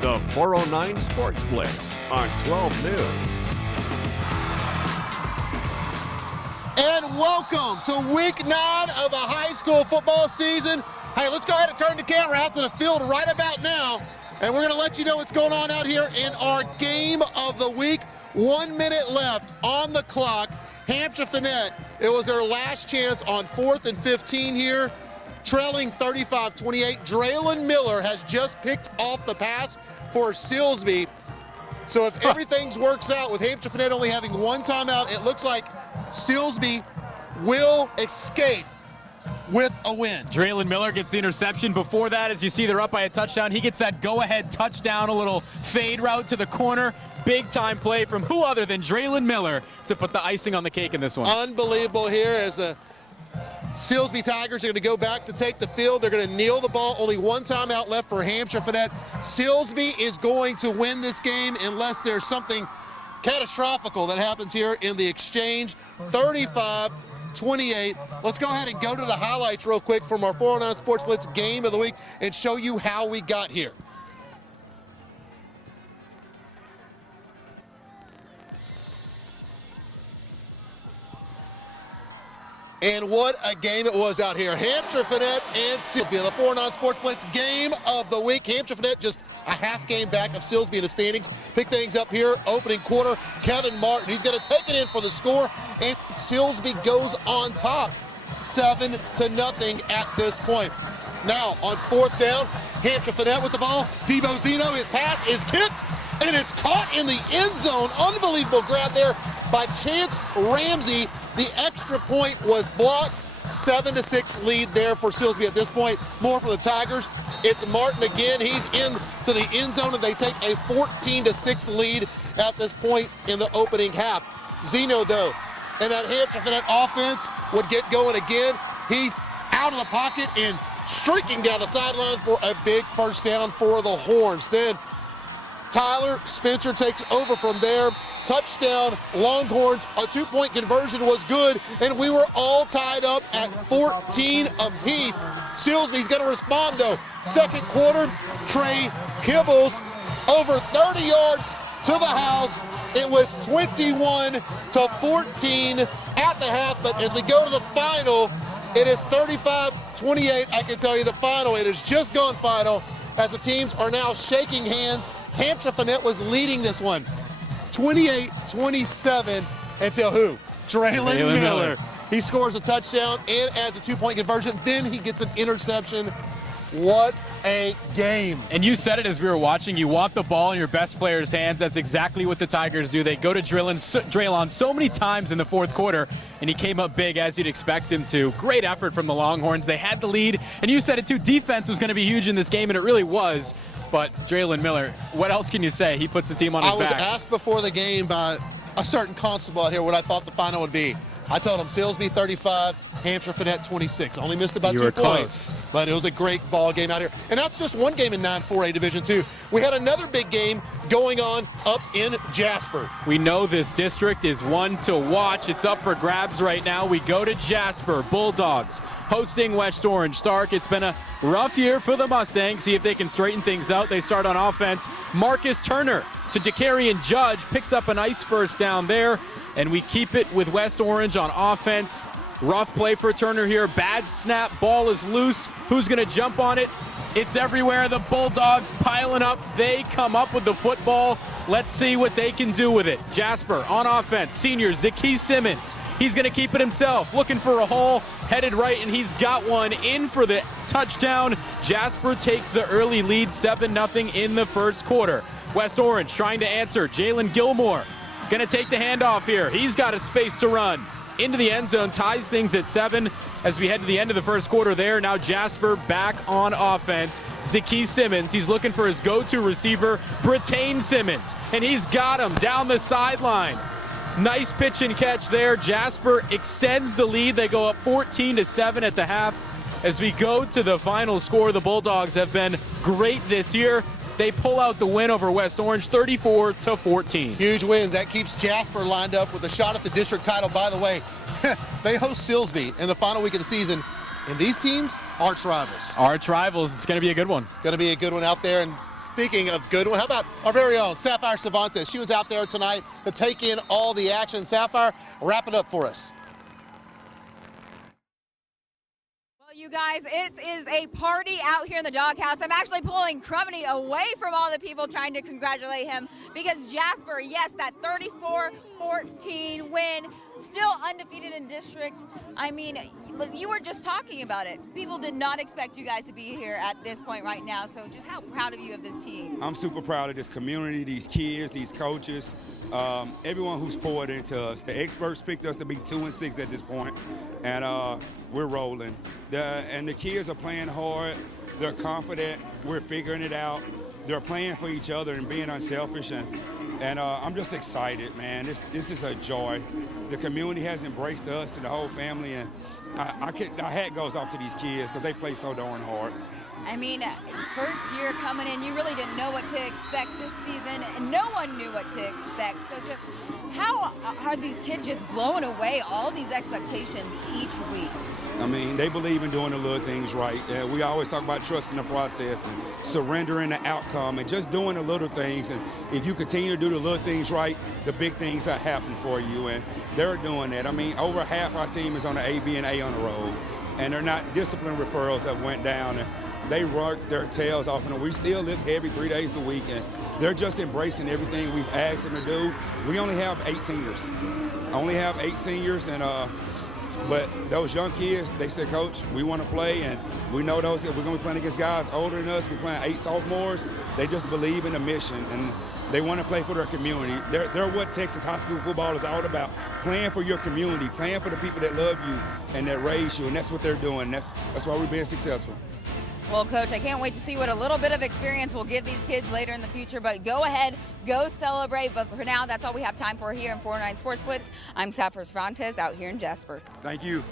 the 409 Sports Blitz on 12 News. And welcome to week 9 of the high school football season. Hey, let's go ahead and turn the camera out to the field right about now. And we're going to let you know what's going on out here in our game of the week. 1 minute left on the clock. Hamshire-Fannett, it was their last chance on 4th and 15 here. Trailing 35-28. Draylon Miller has just picked off the pass for Silsbee. So if everything works out with Hamshire-Fannett only having one timeout, it looks like Silsbee will escape with a win. Draylon Miller gets the interception. Before that, as you see, they're up by a touchdown. He gets that go-ahead touchdown, a little fade route to the corner. Big-time play from who other than Draylon Miller to put the icing on the cake in this one. Unbelievable here as the Silsbee Tigers are going to go back to take the field. They're going to kneel the ball. Only one timeout left for Hamshire-Fannett. Silsbee is going to win this game unless there's something catastrophical that happens here in the exchange. 35-28. Let's go ahead and go to the highlights real quick from our 409 Sports Blitz game of the week and show you how we got here. And what a game it was out here. Hamshire-Fannett and Silsbee, the 409 Sports Blitz game of the week. Hamshire-Fannett just a half game back of Silsbee in the standings. Pick things up here, opening quarter. Kevin Martin, he's going to take it in for the score, and Silsbee goes on top, 7-0 at this point. Now on 4th down, Hamshire-Fannett with the ball. Debo Zeno, his pass is tipped, and it's caught in the end zone. Unbelievable grab there by Chance Ramsey. The extra point was blocked. 7-6 lead there for Silsbee at this point. More for the Tigers. It's Martin again. He's into the end zone, and they take a 14-6 lead at this point in the opening half. Zeno, though, and that Hamshire-Fannett offense would get going again. He's out of the pocket and streaking down the sideline for a big first down for the Horns. Then Tyler Spencer takes over from there. Touchdown, Longhorns. A 2-point conversion was good, and we were all tied up at 14 apiece. Silsbee's going to respond, though. Second quarter, Trey Kibbles over 30 yards to the house. It was 21-14 at the half, but as we go to the final, it is 35-28. I can tell you the final, it has just gone final, as the teams are now shaking hands. Hamshire-Fannett was leading this one 28-27 until who? Draylon Miller. He scores a touchdown and adds a 2-point conversion. Then he gets an interception. What a game. And you said it as we were watching. You want the ball in your best player's hands. That's exactly what the Tigers do. They go to Draylon so many times in the fourth quarter, and he came up big as you'd expect him to. Great effort from the Longhorns. They had the lead, and you said it too. Defense was going to be huge in this game, and it really was. But Draylon Miller, what else can you say? He puts the team on his back. I was asked before the game by a certain constable out here what I thought the final would be. I told him Silsbee 35, Hamshire-Fannett 26. Only missed about 2 points, but it was a great ball game out here. And that's just one game in 9-4A Division II. We had another big game going on up in Jasper. We know this district is one to watch. It's up for grabs right now. We go to Jasper. Bulldogs hosting West Orange. Stark, it's been a rough year for the Mustangs. See if they can straighten things out. They start on offense. Marcus Turner to Jakarian Judge. Picks up a nice first down there. And we keep it with West Orange on offense. Rough play for Turner here. Bad snap. Ball is loose. Who's going to jump on it? It's everywhere. The Bulldogs piling up. They come up with the football. Let's see what they can do with it. Jasper on offense. Senior Zacchaeus Simmons. He's going to keep it himself. Looking for a hole. Headed right, and he's got one in for the touchdown. Jasper takes the early lead, 7-0 in the first quarter. West Orange trying to answer. Jalen Gilmore going to take the handoff here. He's got a space to run into the end zone, ties things at 7 as we head to the end of the first quarter there. Now Jasper back on offense. Zacchaeus Simmons, he's looking for his go-to receiver, Brittain Simmons, and he's got him down the sideline. Nice pitch and catch there. Jasper extends the lead. They go up 14-7 at the half. As we go to the final score, the Bulldogs have been great this year. They pull out the win over West Orange, 34-14. Huge win. That keeps Jasper lined up with a shot at the district title. By the way, they host Silsbee in the final week of the season, and these teams, arch rivals. Arch rivals. It's going to be a good one. Going to be a good one out there. And speaking of good one, how about our very own Sapphire Cervantes? She was out there tonight to take in all the action. Sapphire, wrap it up for us. You guys, it is a party out here in the doghouse. I'm actually pulling Crumney away from all the people trying to congratulate him because Jasper, yes, that 34-14 win, still undefeated in district. I mean, you were just talking about it. People did not expect you guys to be here at this point right now. So just how proud of you of this team? I'm super proud of this community, these kids, these coaches, everyone who's poured into us. The experts picked us to be 2-6 at this point, and we're rolling. And the kids are playing hard. They're confident. We're figuring it out. They're playing for each other and being unselfish. And I'm just excited, man. This is a joy. The community has embraced us and the whole family. And our hat goes off to these kids because they play so darn hard. I mean, first year coming in, you really didn't know what to expect this season, and no one knew what to expect. So just how are these kids just blowing away all these expectations each week? I mean, they believe in doing the little things right. We always talk about trusting the process and surrendering the outcome and just doing the little things. And if you continue to do the little things right, the big things are happening for you. And they're doing that. I mean, over half our team is on the A, B, and A on the road. And they're not discipline referrals that went down. And they work their tails off, and we still lift heavy 3 days a week, and they're just embracing everything we've asked them to do. We only have 8 seniors. And but those young kids, they said, Coach, we want to play, and we know those. We're going to be playing against guys older than us. We're playing 8 sophomores. They just believe in the mission, and they want to play for their community. They're what Texas high school football is all about, playing for your community, playing for the people that love you and that raise you, and that's what they're doing. That's why we're being successful. Well, Coach, I can't wait to see what a little bit of experience will give these kids later in the future, but go ahead, go celebrate. But for now, that's all we have time for here in 409 Sports Blitz. I'm Sapphire Cervantes out here in Jasper. Thank you.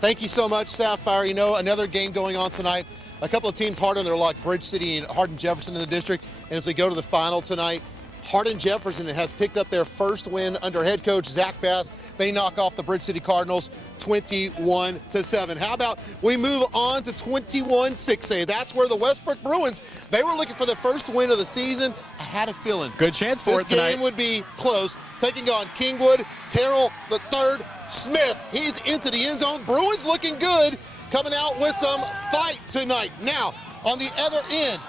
Thank you so much, Sapphire. You know, another game going on tonight. A couple of teams hard on their luck, Bridge City and Hardin-Jefferson in the district. And as we go to the final tonight, Hardin-Jefferson has picked up their first win under head coach Zach Bass. They knock off the Bridge City Cardinals 21-7. How about we move on to 21-6A? That's where the Westbrook Bruins, they were looking for the first win of the season. I had a feeling. Good chance for it tonight. This game would be close. Taking on Kingwood, Terrell the third, Smith. He's into the end zone. Bruins looking good, coming out with some fight tonight. Now, on the other end,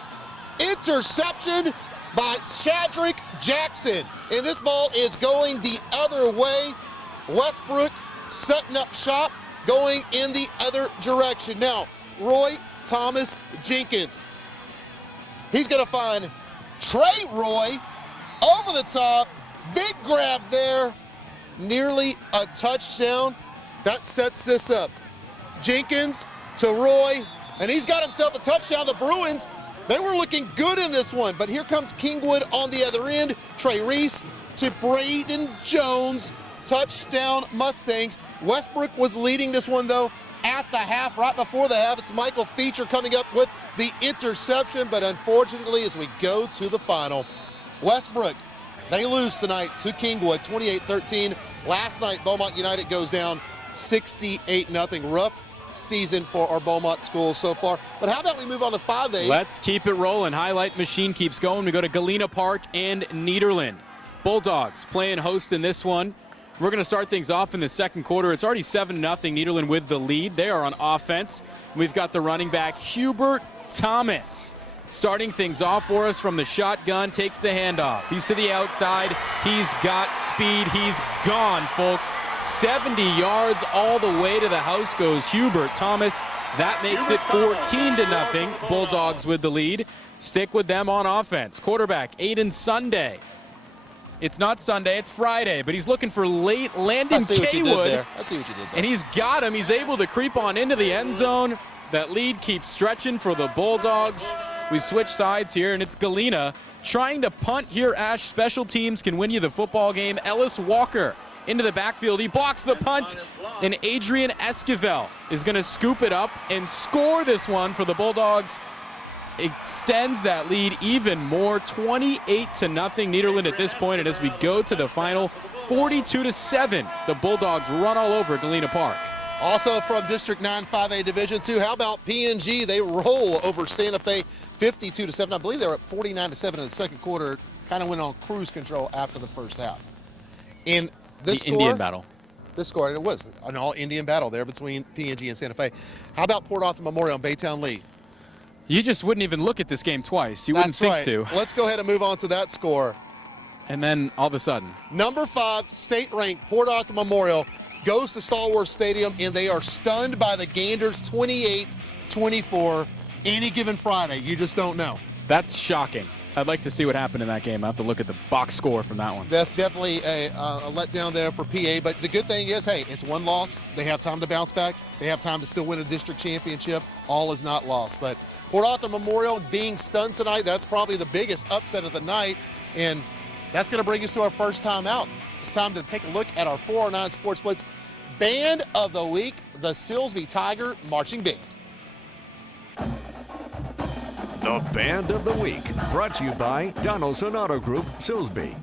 interception by Shadrick Jackson. And this ball is going the other way. Westbrook setting up shop, going in the other direction. Now, Roy Thomas Jenkins. He's going to find Trey Roy over the top. Big grab there. Nearly a touchdown. That sets this up. Jenkins to Roy, and he's got himself a touchdown. The Bruins, they were looking good in this one, but here comes Kingwood on the other end. Trey Reese to Braden Jones. Touchdown Mustangs. Westbrook was leading this one, though, at the half. Right before the half, it's Michael Feature coming up with the interception, but unfortunately, as we go to the final, Westbrook, they lose tonight to Kingwood, 28-13. Last night, Beaumont United goes down 68-0. Rough season for our Beaumont schools so far. But how about we move on to 5A? Let's keep it rolling. Highlight machine keeps going. We go to Galena Park and Nederland. Bulldogs playing host in this one. We're going to start things off in the second quarter. It's already 7-0. Nederland with the lead. They are on offense. We've got the running back, Hubert Thomas, starting things off for us from the shotgun, takes the handoff. He's to the outside. He's got speed. He's gone, folks. 70 yards all the way to the house goes Hubert Thomas. That makes it 14-0. Bulldogs with the lead. Stick with them on offense. Quarterback, Aiden Sunday. It's not Sunday, it's Friday, but he's looking for late Landon Kaywood. I see what you did there. And he's got him. He's able to creep on into the end zone. That lead keeps stretching for the Bulldogs. We switch sides here, and it's Galena trying to punt here. Ash, special teams can win you the football game. Ellis Walker into the backfield. He blocks the punt, and Adrian Esquivel is going to scoop it up and score this one for the Bulldogs. Extends that lead even more, 28-0 Nederland at this point. And as we go to the final, 42-7, the Bulldogs run all over Galena Park. Also from District 9 5A Division 2, how about PNG? They roll over Santa Fe 52-7. I believe they were up 49-7 in the second quarter. Kind of went on cruise control after the first half. In this The Indian battle. This score, it was an all-Indian battle there between PNG and Santa Fe. How about Port Arthur Memorial and Baytown Lee? You just wouldn't even look at this game twice. You wouldn't think right. to. Let's go ahead and move on to that score. And then all of a sudden. Number 5, state-ranked Port Arthur Memorial goes to Stallworth Stadium, and they are stunned by the Ganders 28-24. Any given Friday, you just don't know. That's shocking. I'd like to see what happened in that game. I have to look at the box score from that one. That's definitely a letdown there for PA, but the good thing is, hey, it's one loss. They have time to bounce back. They have time to still win a district championship. All is not lost. But Port Arthur Memorial being stunned tonight, that's probably the biggest upset of the night, and that's going to bring us to our first time out. It's time to take a look at our 409 Sports Blitz Band of the Week, the Silsbee Tiger Marching Band. The Band of the Week, brought to you by Donaldson Auto Group, Silsbee.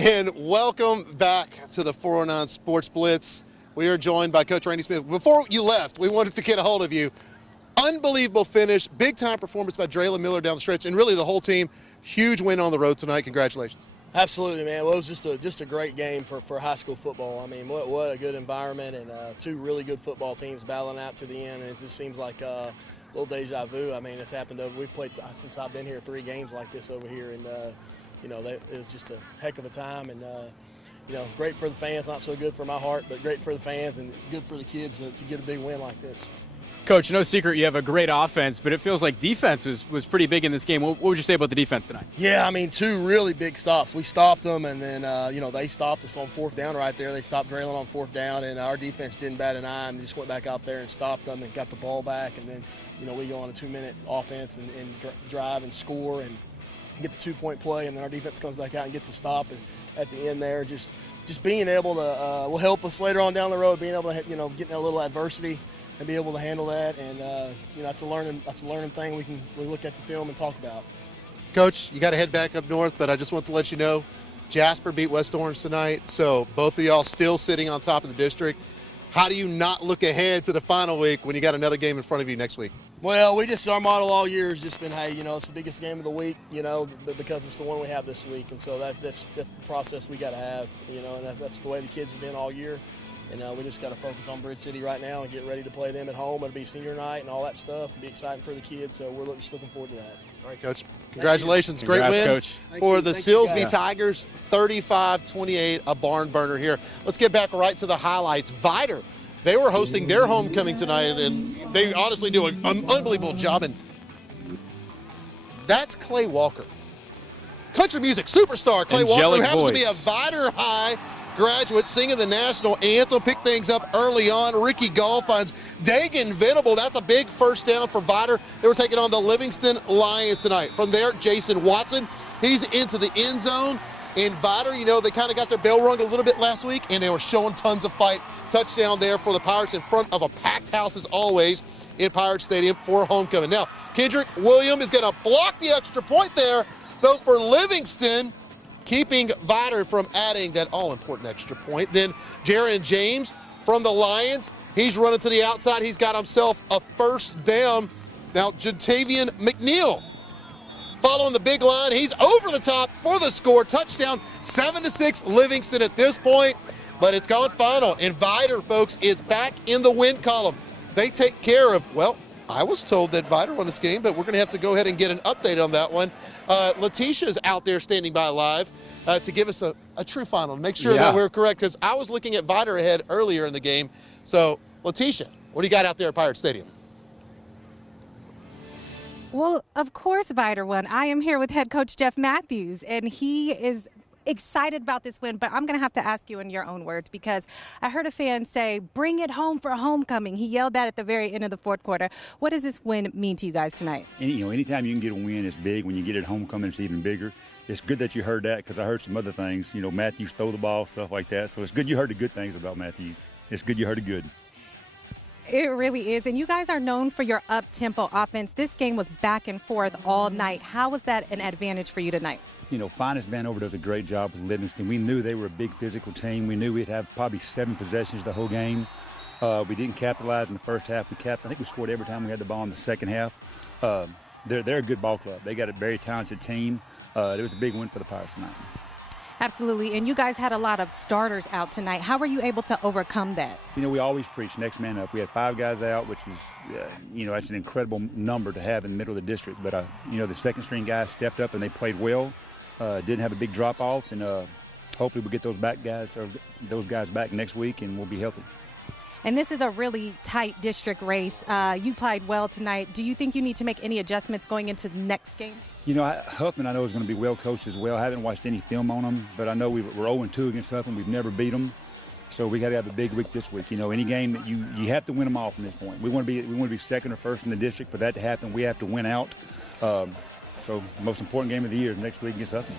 And welcome back to the 409 Sports Blitz. We are joined by Coach Randy Smith. Before you left, we wanted to get a hold of you. Unbelievable finish, big time performance by Draylen Miller down the stretch, and really the whole team. Huge win on the road tonight. Congratulations. Absolutely, man. Well, it was just a great game for high school football. I mean, what a good environment, and two really good football teams battling out to the end. And it just seems like a little deja vu. I mean, it's happened over. We've played since I've been here 3 games like this over here, and you know, it was just a heck of a time, and you know, great for the fans. Not so good for my heart, but great for the fans and good for the kids to get a big win like this. Coach, no secret you have a great offense, but it feels like defense was pretty big in this game. What would you say about the defense tonight? Yeah, I mean, 2 really big stops. We stopped them, and then, they stopped us on 4th down right there. They stopped Draylen on 4th down, and our defense didn't bat an eye and just went back out there and stopped them and got the ball back. And then, we go on a 2-minute offense and drive and score and get the 2-point play, and then our defense comes back out and gets a stop. And at the end there, just being able to will help us later on down the road, being able to, getting a little adversity and be able to handle that, and that's a learning thing we look at the film and talk about. Coach, you got to head back up north, but I just want to let you know Jasper beat West Orange tonight, so both of y'all still sitting on top of the district. How do you not look ahead to the final week when you got another game in front of you next week? Well, our model all year has just been, hey, it's the biggest game of the week, because it's the one we have this week, and so that's the process we got to have, and that's the way the kids have been all year. And we just got to focus on Bridge City right now and get ready to play them at home. It'll be senior night and all that stuff. It'll be exciting for the kids, so we're just looking forward to that. All right, Coach. Congratulations. Great Congrats, win Coach. for the Silsbee Tigers, 35-28, a barn burner here. Let's get back right to the highlights. Vider, they were hosting their homecoming tonight, and they honestly do an unbelievable job. And that's Clay Walker. Country music superstar Clay Angelic Walker, who happens to be a voice. Vider High graduate, singing the national anthem, picked things up early on. Ricky Gall finds Dagan Venable. That's a big first down for Vider. They were taking on the Livingston Lions tonight. From there, Jason Watson, he's into the end zone. And Vider, they kind of got their bell rung a little bit last week, and they were showing tons of fight. Touchdown there for the Pirates in front of a packed house as always in Pirate Stadium for homecoming. Now, Kendrick Williams is going to block the extra point there, though, for Livingston, keeping Vider from adding that all-important extra point. Then Jaron James from the Lions, he's running to the outside. He's got himself a first down. Now, Jatavian McNeil following the big line. He's over the top for the score. Touchdown, 7-6 Livingston at this point, but it's gone final. And Vider, folks, is back in the win column. They take care of, well, I was told that Vider won this game, but we're going to have to go ahead and get an update on that one. Letitia's out there standing by live to give us a true final, to make sure that we're correct, because I was looking at Vider ahead earlier in the game. So, Letitia, what do you got out there at Pirate Stadium? Well, of course Vider won. I am here with head coach Jeff Matthews, and he is excited about this win, but I'm going to have to ask you in your own words, because I heard a fan say, bring it home for homecoming. He yelled that at the very end of the fourth quarter. What does this win mean to you guys tonight? Anytime you can get a win, it's big. When you get it homecoming, it's even bigger. It's good that you heard that, because I heard some other things. Matthews stole the ball, stuff like that. So it's good you heard the good things about Matthews. It's good you heard the good. It really is. And you guys are known for your up-tempo offense. This game was back and forth all night. How was that an advantage for you tonight? Finest Vanover does a great job with Livingston. We knew they were a big physical team. We knew we'd have probably 7 possessions the whole game. We didn't capitalize in the first half. I think we scored every time we had the ball in the second half. They're a good ball club. They got a very talented team. It was a big win for the Pirates tonight. Absolutely. And you guys had a lot of starters out tonight. How were you able to overcome that? We always preach next man up. We had 5 guys out, which is, that's an incredible number to have in the middle of the district. But, the second string guys stepped up and they played well. Didn't have a big drop off, and hopefully we'll get those guys back next week, and we'll be healthy. And this is a really tight district race. You played well tonight. Do you think you need to make any adjustments going into the next game? Huffman, I know, is going to be well coached as well. I haven't watched any film on them, but I know we're 0-2 against Huffman. We've never beat them, so we got to have a big week this week. Any game that you have to win them all from this point. We want to be second or first in the district. For that to happen, we have to win out. So the most important game of the year is next week against Huffman.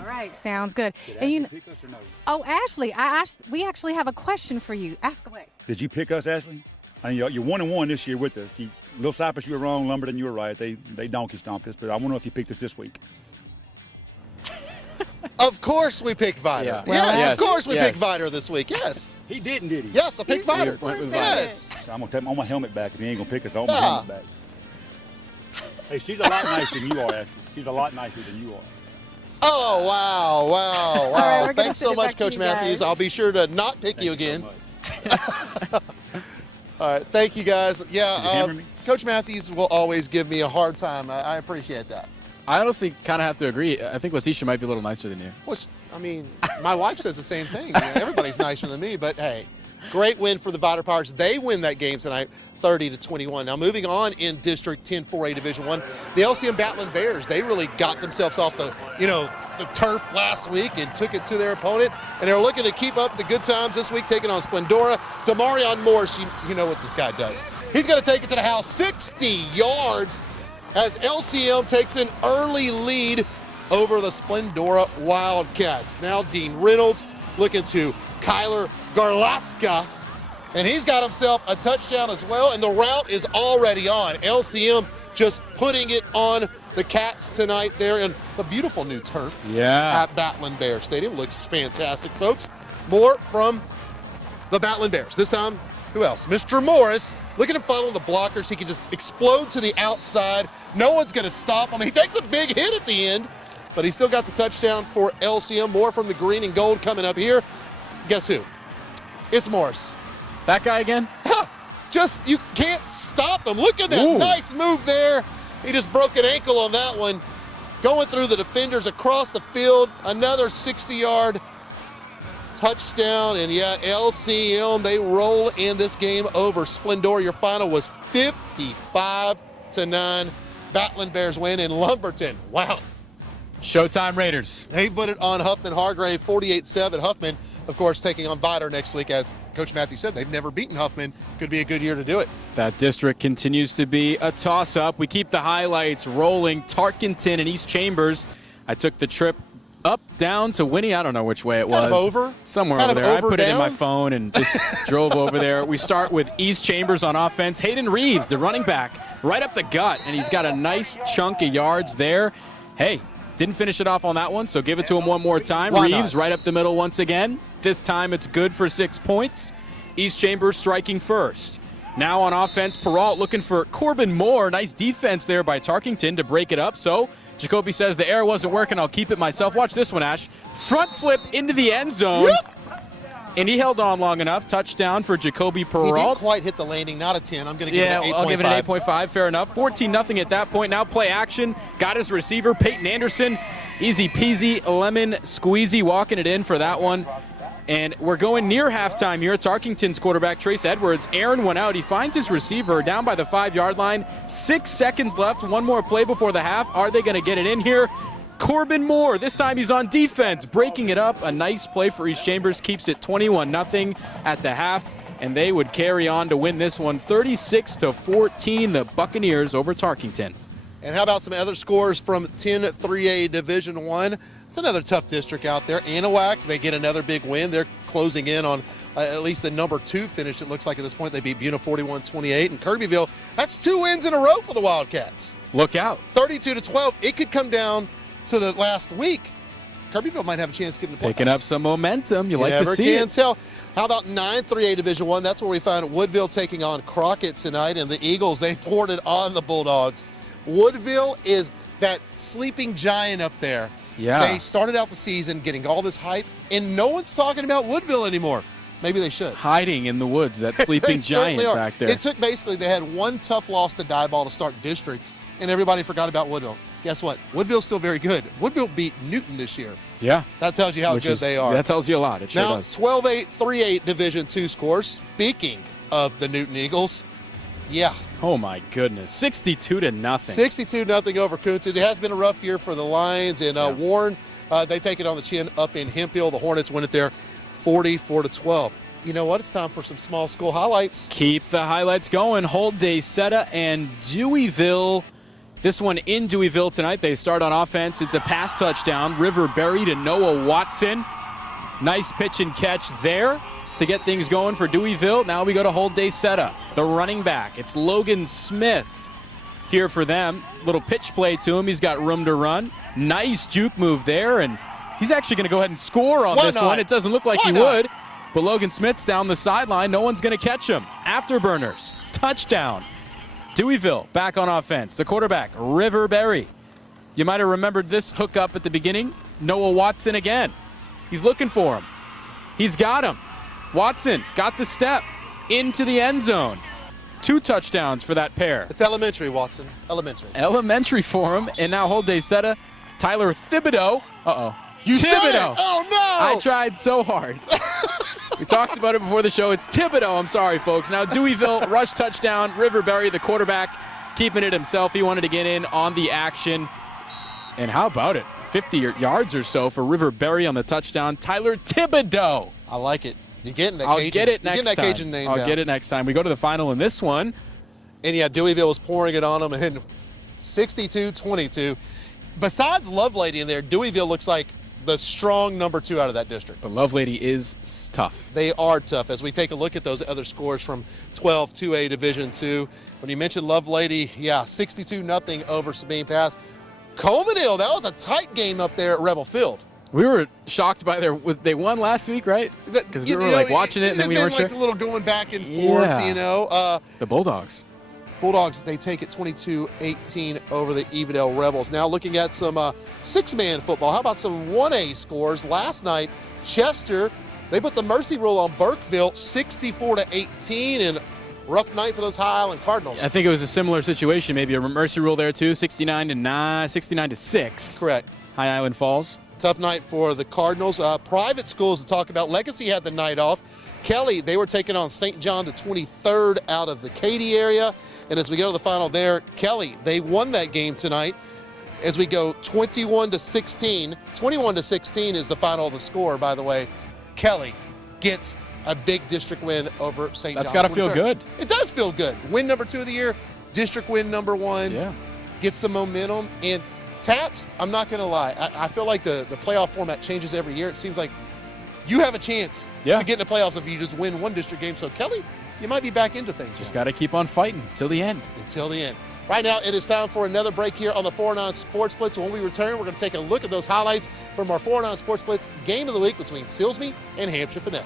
All right, sounds good. Did Ashley pick us or no? Oh, Ashley, we actually have a question for you. Ask away. Did you pick us, Ashley? You're 1-1 this year with us. Little Cypress, you were wrong. Lumberton, you were right. They donkey stomped us, but I want to know if you picked us this week. Of course we picked Vider. Yeah. Yes, of course we picked Vider this week. Yes. He didn't, did he? Yes, I picked Vider. went with Vider. Yes. So I'm going to take my helmet back. If he ain't going to pick us, I'll take my helmet back. Hey, she's a lot nicer than you are, Ashley. She's a lot nicer than you are. Oh, wow. right, we're gonna Thanks send so it much, back to Coach you Matthews. guys. I'll be sure to not pick you again. So All right, thank you, guys. Did you hammer me? Coach Matthews will always give me a hard time. I appreciate that. I honestly kind of have to agree. I think Letitia might be a little nicer than you. Which, my wife says the same thing. Everybody's nicer than me, but hey, Great win for the Vider Pirates. They win that game tonight, 30-21. Now moving on in District 10 4A Division 1, the LCM Battling Bears, they really got themselves off the turf last week and took it to their opponent, and they're looking to keep up the good times this week, taking on Splendora. Damarion Morris, you know what this guy does. He's going to take it to the house, 60 yards, as LCM takes an early lead over the Splendora Wildcats. Now Dean Reynolds looking to Kyler Garlaska, and he's got himself a touchdown as well, and the route is already on. LCM just putting it on the Cats tonight there in the beautiful new turf at Battling Bear Stadium. Looks fantastic, folks. More from the Battling Bears. This time, who else? Mr. Morris, looking to follow the blockers. He can just explode to the outside. No one's going to stop him. He takes a big hit at the end, but he still got the touchdown for LCM. More from the green and gold coming up here. Guess who? It's Morris. That guy again? Just, you can't stop him. Look at that nice move there. He just broke an ankle on that one. Going through the defenders across the field. Another 60-yard touchdown. And yeah, LCM, they roll in this game over Splendora. Your final was 55-9. Battling Bears win in Lumberton. Wow. Showtime Raiders. They put it on Huffman Hargrave, 48-7. Huffman, of course, taking on Vider next week. As Coach Matthews said, they've never beaten Huffman. Could be a good year to do it. That district continues to be a toss-up. We keep the highlights rolling. Tarkenton and East Chambers. I took the trip up, down to Winnie. I don't know which way it was. Kind of over? Somewhere kind over of there. Over, I put down? it in my phone and just drove over there. We start with East Chambers on offense. Hayden Reeves, the running back, right up the gut, and he's got a nice chunk of yards there. Hey, didn't finish it off on that one, so give it to him one more time. Why Reeves not? right up the middle once again. This time it's good for 6 points. East Chambers striking first. Now on offense, Peralt looking for Corbin Moore. Nice defense there by Tarkington to break it up. So Jacoby says the air wasn't working. I'll keep it myself. Watch this one, Ash. Front flip into the end zone. Yep. And he held on long enough. Touchdown for Jacoby Peralt. He didn't quite hit the landing, not a 10. I'm going to give it an 8.5. I'll give it an 8.5. Fair enough. 14-0 at that point. Now play action. Got his receiver, Peyton Anderson. Easy peasy, lemon squeezy, walking it in for that one. And we're going near halftime here. Tarkington's quarterback, Trace Edwards. Aaron went out. He finds his receiver down by the 5-yard line. 6 seconds left. One more play before the half. Are they going to get it in here? Corbin Moore, this time he's on defense, breaking it up. A nice play for East Chambers, keeps it 21-0 at the half, and they would carry on to win this one 36-14, the Buccaneers over Tarkington. And how about some other scores from 10-3A Division 1? It's another tough district out there. Anahuac, they get another big win. They're closing in on at least the number 2 finish, it looks like at this point. They beat Buna 41-28. And Kirbyville, that's 2 wins in a row for the Wildcats. Look out. 32-12. It could come down to the last week. Kirbyville might have a chance to get in the playoffs. Picking up some momentum. You like to see never can it. tell. How about 9-3A Division 1? That's where we found Woodville taking on Crockett tonight. And the Eagles, they poured it on the Bulldogs. Woodville is that sleeping giant up there. Yeah. They started out the season getting all this hype, and no one's talking about Woodville anymore. Maybe they should. Hiding in the woods, that sleeping giant back there. It took basically, they had one tough loss to Diboll to start district, and everybody forgot about Woodville. Guess what? Woodville's still very good. Woodville beat Newton this year. Yeah. That tells you how good they are. That tells you a lot. It sure now, does. 12-8, 3-8 Division 2 scores. Speaking of the Newton Eagles, yeah. Oh, my goodness. 62-0. 62-0 over Coons. It has been a rough year for the Lions. And Warren, they take it on the chin up in Hemphill. The Hornets win it there 44-12. You know what? It's time for some small school highlights. Keep the highlights going. Hold Daysetta and Deweyville. This one in Deweyville tonight. They start on offense. It's a pass touchdown. Riverberry to Noah Watson. Nice pitch and catch there to get things going for Deweyville. Now we go to Hold Daysetta, the running back. It's Logan Smith here for them. Little pitch play to him. He's got room to run. Nice juke move there, and he's actually going to go ahead and score on this one. It doesn't look like he would, but Logan Smith's down the sideline. No one's going to catch him. Afterburners, touchdown. Deweyville back on offense. The quarterback, Riverberry. You might have remembered this hookup at the beginning. Noah Watson again. He's looking for him. He's got him. Watson got the step into the end zone. 2 touchdowns for that pair. It's elementary, Watson. Elementary. Elementary for him. And now Hold Daysetta. Tyler Thibodeau. You said it. Thibodeau. Oh, no. I tried so hard. We talked about it before the show. It's Thibodeau. I'm sorry, folks. Now, Deweyville, rush touchdown. Riverberry, the quarterback, keeping it himself. He wanted to get in on the action. And how about it? 50 yards or so for Riverberry on the touchdown. Tyler Thibodeau. I like it. You're getting that I'll Cajun. get it You're next getting that time. Cajun name I'll down. get it next time. We go to the final in this one. And yeah, Deweyville was pouring it on them, and 62-22. Besides Lovelady in there, Deweyville looks like the strong number 2 out of that district. But Lovelady is tough. They are tough. As we take a look at those other scores from 12-2A Division II, when you mentioned Lovelady, yeah, 62-0 over Sabine Pass. Colemanville, that was a tight game up there at Rebel Field. We were shocked by they won last week, right? Because we were like watching it, and then we weren't sure. sure. A little going back and forth, Yeah. you know. The Bulldogs. Bulldogs, they take it 22-18 over the Evadale Rebels. Now looking at some 6-man football. How about some 1A scores? Last night, Chester, they put the mercy rule on Burkeville, 64-18, and rough night for those High Island Cardinals. I think it was a similar situation, maybe a mercy rule there too, 69-6. Correct. High Island Falls. Tough night for the Cardinals. Private schools to talk about. Legacy had the night off. Kelly, they were taking on St. John, the 23rd out of the Katy area. And as we go to the final there, Kelly, they won that game tonight. As we go 21-16. 21-16 is the final of the score, by the way. Kelly gets a big district win over St. John. That's got to feel good. It does feel good. Win number 2 of the year, district win number 1. Yeah. Get some momentum. And Taps, I'm not going to lie. I feel like the playoff format changes every year. It seems like you have a chance to get in the playoffs if you just win one district game. So, Kelly, you might be back into things. Just got to keep on fighting till the end. Until the end. Right now, it is time for another break here on the 409 Sports Blitz. When we return, we're going to take a look at those highlights from our 409 Sports Blitz game of the week between Silsbee and Hamshire-Fannett.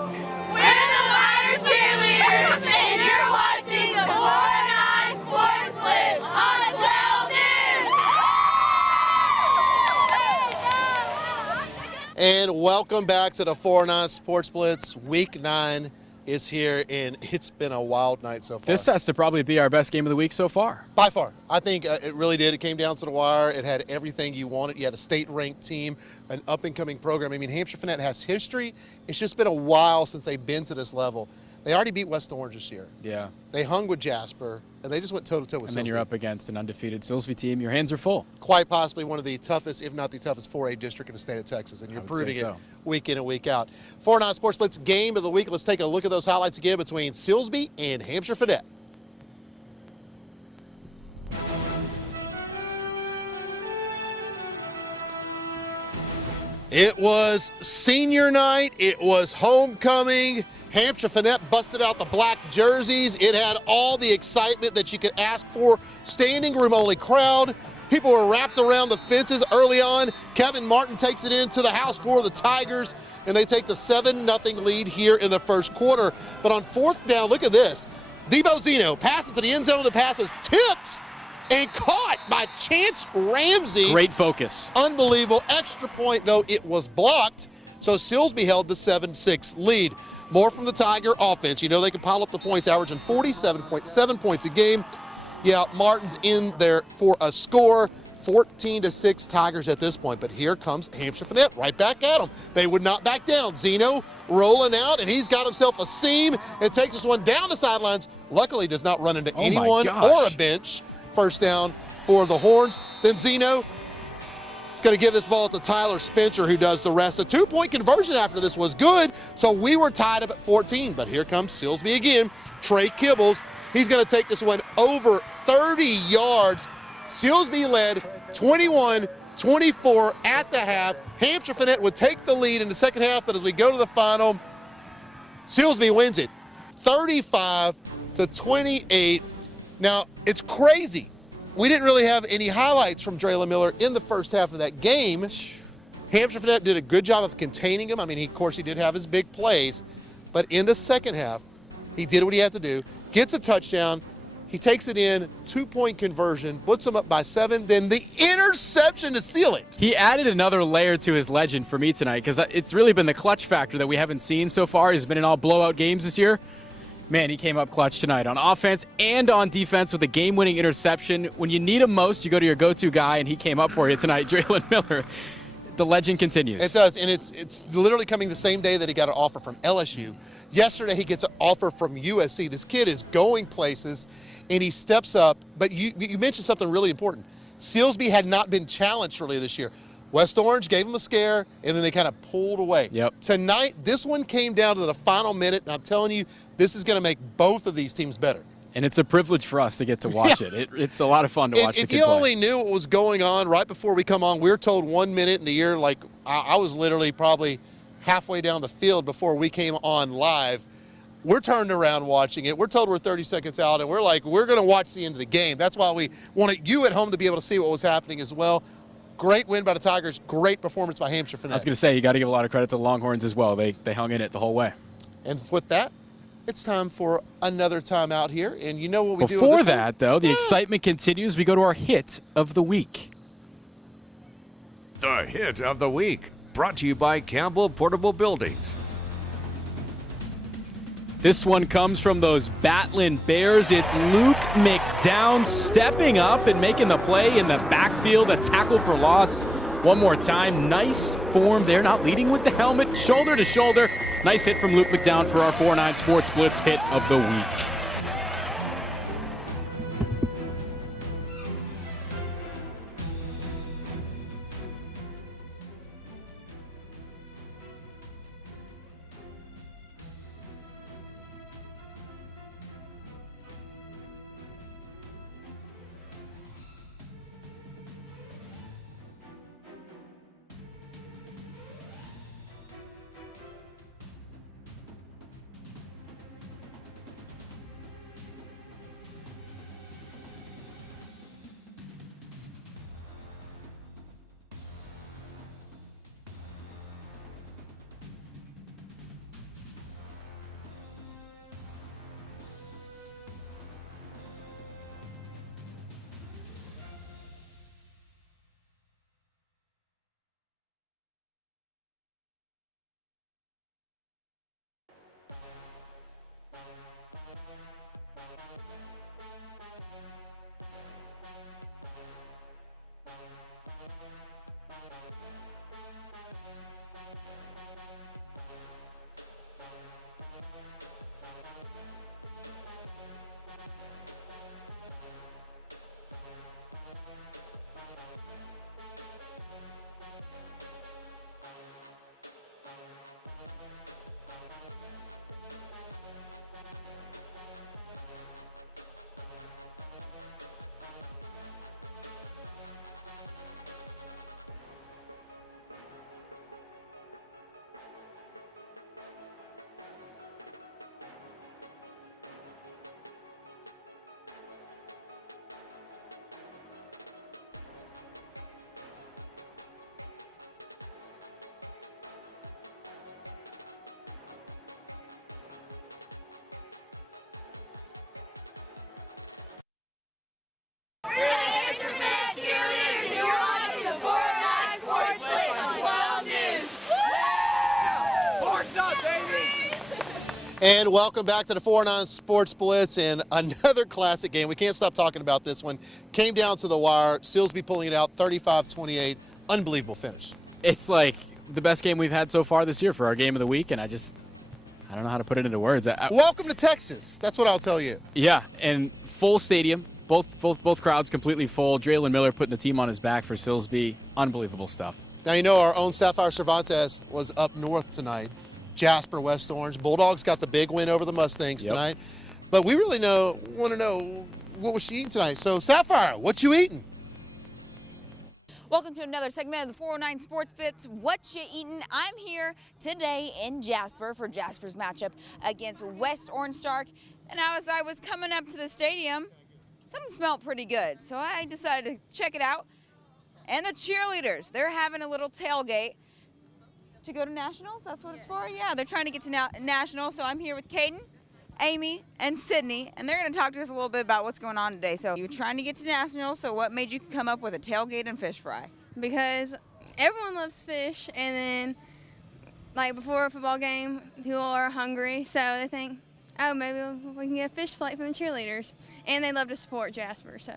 We're the Minor Cheerleaders, and you're watching the 409 Sports Blitz on 12 News. And welcome back to the 409 Sports Blitz. Week 9 is here, and it's been a wild night so far. This has to probably be our best game of the week so far. By far. I think it really did. It came down to the wire. It had everything you wanted. You had a state-ranked team, an up-and-coming program. I mean, Hamshire-Fannett has history. It's just been a while since they've been to this level. They already beat West Orange this year. Yeah. They hung with Jasper, and they just went toe-to-toe with Silsbee. And then you're up against an undefeated Silsbee team. Your hands are full. Quite possibly one of the toughest, if not the toughest, 4A district in the state of Texas, and you're proving it week in and week out. 409 Sports Blitz game of the week. Let's take a look at those highlights again between Silsbee and Hamshire-Fannett. It was senior night. It was homecoming. Hamshire-Fannett busted out the black jerseys. It had all the excitement that you could ask for. Standing room only crowd. People were wrapped around the fences early on. Kevin Martin takes it into the house for the Tigers, and they take the 7-0 lead here in the first quarter. But on fourth down, look at this. Debo Zeno passes to the end zone. The pass is tipped and caught by Chance Ramsey. Great focus. Unbelievable. Extra point, though, it was blocked. So Silsbee held the 7-6 lead. More from the Tiger offense. You know they can pile up the points, averaging 47.7 points a game. Yeah, Martin's in there for a score. 14-6 Tigers at this point. But here comes Hamshire-Fannett right back at them. They would not back down. Zeno rolling out, and he's got himself a seam and takes this one down the sidelines. Luckily, does not run into anyone or a bench. First down for the Horns. Then Zeno is going to give this ball to Tyler Spencer, who does the rest. A 2-point conversion after this was good, so we were tied up at 14. But here comes Silsbee again. Trey Kibbles. He's going to take this one over 30 yards. Silsbee led 21-24 at the half. Hamshire-Fannett would take the lead in the second half, but as we go to the final, Silsbee wins it 35-28. Now, it's crazy. We didn't really have any highlights from Draylen Miller in the first half of that game. Hamshire-Fannett did a good job of containing him. I mean, of course, he did have his big plays. But in the second half, he did what he had to do, gets a touchdown. He takes it in, 2-point conversion, puts them up by 7, then the interception to seal it. He added another layer to his legend for me tonight because it's really been the clutch factor that we haven't seen so far. He's been in all blowout games this year. Man, he came up clutch tonight on offense and on defense with a game-winning interception. When you need him most, you go to your go-to guy, and he came up for you tonight, Draylen Miller. The legend continues. It does, and it's literally coming the same day that he got an offer from LSU. Yesterday, he gets an offer from USC. This kid is going places, and he steps up. But you mentioned something really important. Silsbee had not been challenged earlier this year. West Orange gave him a scare, and then they kind of pulled away. Yep. Tonight, this one came down to the final minute, and I'm telling you, this is going to make both of these teams better. And it's a privilege for us to get to watch it. It's a lot of fun to watch the kid play. If you only knew what was going on right before we come on, we were told 1 minute in the year. Like, I was literally probably halfway down the field before we came on live. We're turned around watching it. We're told we're 30 seconds out, and we're like, we're going to watch the end of the game. That's why we wanted you at home to be able to see what was happening as well. Great win by the Tigers. Great performance by Hamshire-Fannett. I was going to say, you got to give a lot of credit to the Longhorns as well. They hung in it the whole way. And with that, it's time for another timeout here. And you know what we do? Before that, though, the excitement continues. We go to our hit of the week. The hit of the week, brought to you by Campbell Portable Buildings. This one comes from those Batlin Bears. It's Luke McDowns stepping up and making the play in the backfield, a tackle for loss. One more time, nice form there, not leading with the helmet, shoulder to shoulder. Nice hit from Luke McDowns for our 409 Sports Blitz hit of the week. And welcome back to the 409 Sports Blitz and another classic game. We can't stop talking about this one. Came down to the wire. Silsbee pulling it out 35-28. Unbelievable finish. It's like the best game we've had so far this year for our game of the week, and I don't know how to put it into words. Welcome to Texas. That's what I'll tell you. Yeah, and full stadium. Both crowds completely full. Draylon Miller putting the team on his back for Silsbee. Unbelievable stuff. Now, you know our own Sapphire Cervantes was up north tonight. Jasper, West Orange. Bulldogs got the big win over the Mustangs tonight. But we really want to know what was she eating tonight. So, Sapphire, what you eating? Welcome to another segment of the 409 Sports Blitz. What you eating? I'm here today in Jasper for Jasper's matchup against West Orange Stark. And as I was coming up to the stadium, something smelled pretty good. So I decided to check it out. And the cheerleaders, they're having a little tailgate to go to nationals. That's what it's for? Yeah, they're trying to get to nationals. So I'm here with Caden, Amy, and Sydney, and they're going to talk to us a little bit about what's going on today. So you're trying to get to nationals, so what made you come up with a tailgate and fish fry? Because everyone loves fish, and then like before a football game, people are hungry, so they think, oh, maybe we can get a fish plate from the cheerleaders, and they love to support Jasper. So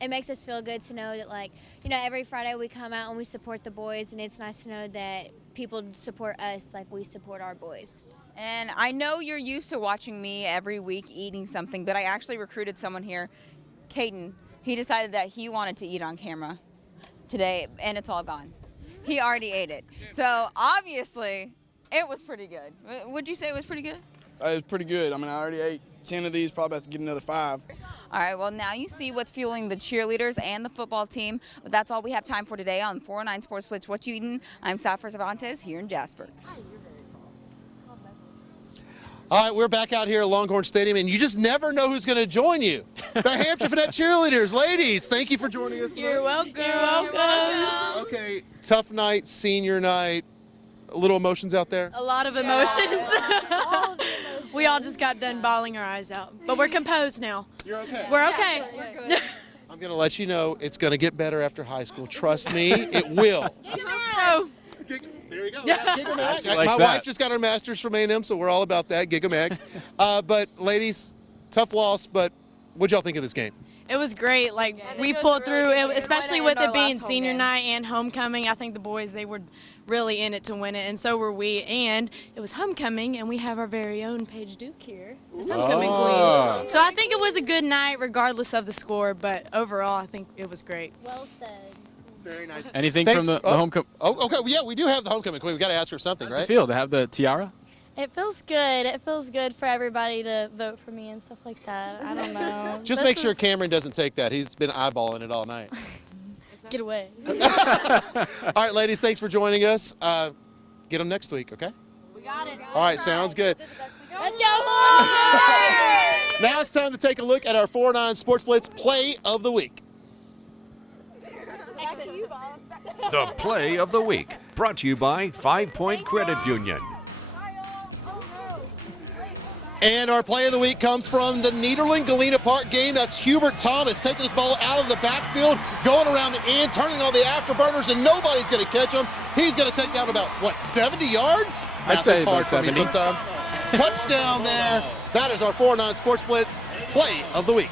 it makes us feel good to know that, like, you know, every Friday we come out and we support the boys, and it's nice to know that people support us like we support our boys. And I know you're used to watching me every week eating something, but I actually recruited someone here, Caden. He decided that he wanted to eat on camera today, and it's all gone. He already ate it. So obviously, it was pretty good. Would you say it was pretty good? It was pretty good. I mean, I already ate 10 of these, probably have to get another 5. All right, well, now you see what's fueling the cheerleaders and the football team. But that's all we have time for today on 409 Sports Blitz. What you eating? I'm Sapphire Cervantes here in Jasper. All right, we're back out here at Longhorn Stadium, and you just never know who's going to join you. The Hamshire-Fannett cheerleaders. Ladies, thank you for joining us. You're welcome. You're welcome. Okay, tough night, senior night. A little emotions out there? A lot of emotions. We all just got done bawling our eyes out, but we're composed now. You're okay? We're okay. I'm going to let you know it's going to get better after high school. Trust me, it will. There you go. Giga-Max. My wife just got her master's from A&M, so we're all about that, Giga-Max. But ladies, tough loss, but what'd y'all think of this game? It was great. Like, we pulled through, especially with it being senior night and homecoming. I think the boys, they were really in it to win it, and so were we. And it was homecoming, and we have our very own Paige Duke here, this homecoming queen. So I think it was a good night regardless of the score, but overall I think it was great. Well said. Very nice. Anything from the homecoming? Oh, okay. Well, yeah, we do have the homecoming queen. We got to ask her something, right? How's it feel to have the tiara? It feels good. It feels good for everybody to vote for me and stuff like that. I don't know. Just make sure Cameron doesn't take that. He's been eyeballing it all night. Get away. All right, ladies, thanks for joining us. Get them next week, okay? We got it. All right, sounds good. Let's go, boys! Now it's time to take a look at our 409 Sports Blitz Play of the Week. The Play of the Week, brought to you by 5 Point Credit Union. And our Play of the Week comes from the Nederland-Galena Park game. That's Hubert Thomas taking his ball out of the backfield, going around the end, turning on the afterburners, and nobody's going to catch him. He's going to take down about, 70 yards? I'd say hard about for me 70. sometimes. Touchdown there. That is our 409 Sports Blitz Play of the Week.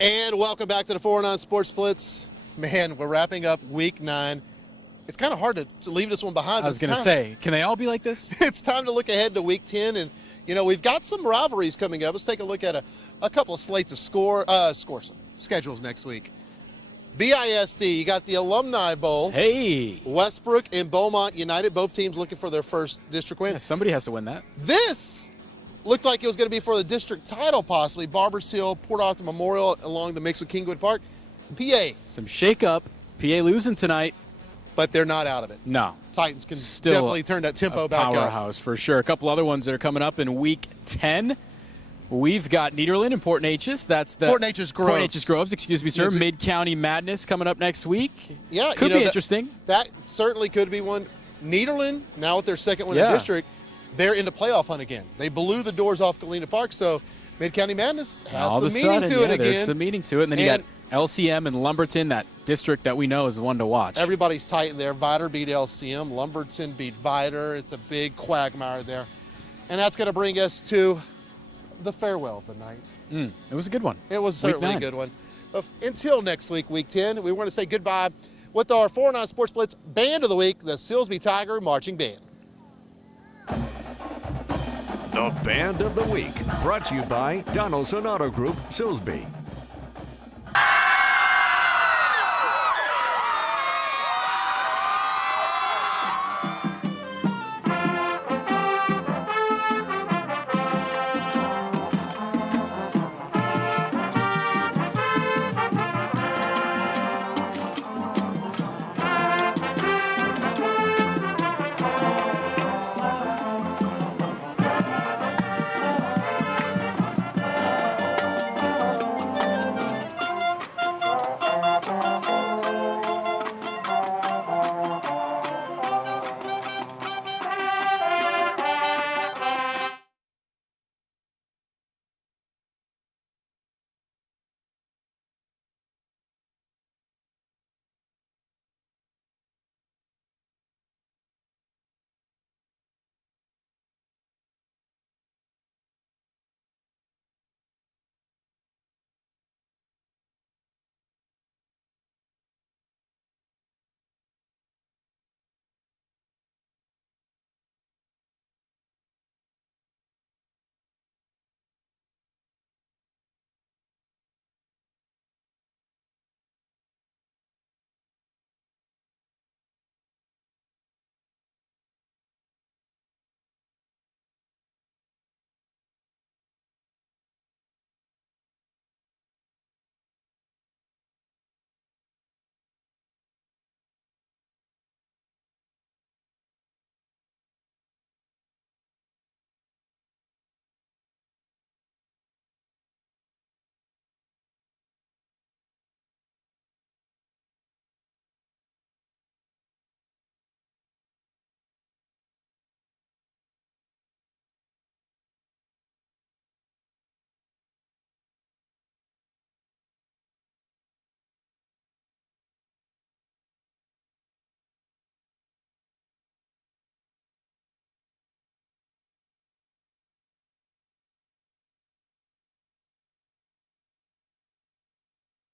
And welcome back to the 409 Sports Blitz. Man, we're wrapping up week 9. It's kind of hard to leave this one behind. I was going to say, can they all be like this? It's time to look ahead to week 10. And, you know, we've got some rivalries coming up. Let's take a look at a couple of slates of schedules next week. BISD, you got the Alumni Bowl. Hey. Westbrook and Beaumont United, both teams looking for their first district win. Yeah, somebody has to win that. This looked like it was going to be for the district title, possibly. Barbers Hill, Port Arthur Memorial along the mix with Kingwood Park. PA. Some shake-up. PA losing tonight. But they're not out of it. No. Titans can Still definitely turn that tempo back up. Powerhouse for sure. A couple other ones that are coming up in week 10. We've got Nederland and Port Neches. That's the Port Neches Groves. Port Neches Groves, excuse me, sir. Yes, Mid-County Madness coming up next week. Yeah, could be interesting. That certainly could be one. Nederland, now with their second win in the district, they're in the playoff hunt again. They blew the doors off Galena Park, so Mid-County Madness has some meaning to it again. There's some meaning to it. And then you got LCM and Lumberton, that district that we know is one to watch. Everybody's tight in there. Vidor beat LCM. Lumberton beat Vidor. It's a big quagmire there. And that's going to bring us to the farewell of the night. It was a good one. It was certainly a good one. Until next week, week 10, we want to say goodbye with our 409 Sports Blitz Band of the Week, the Silsbee Tiger Marching Band. The Band of the Week, brought to you by Donaldson Auto Group, Silsbee.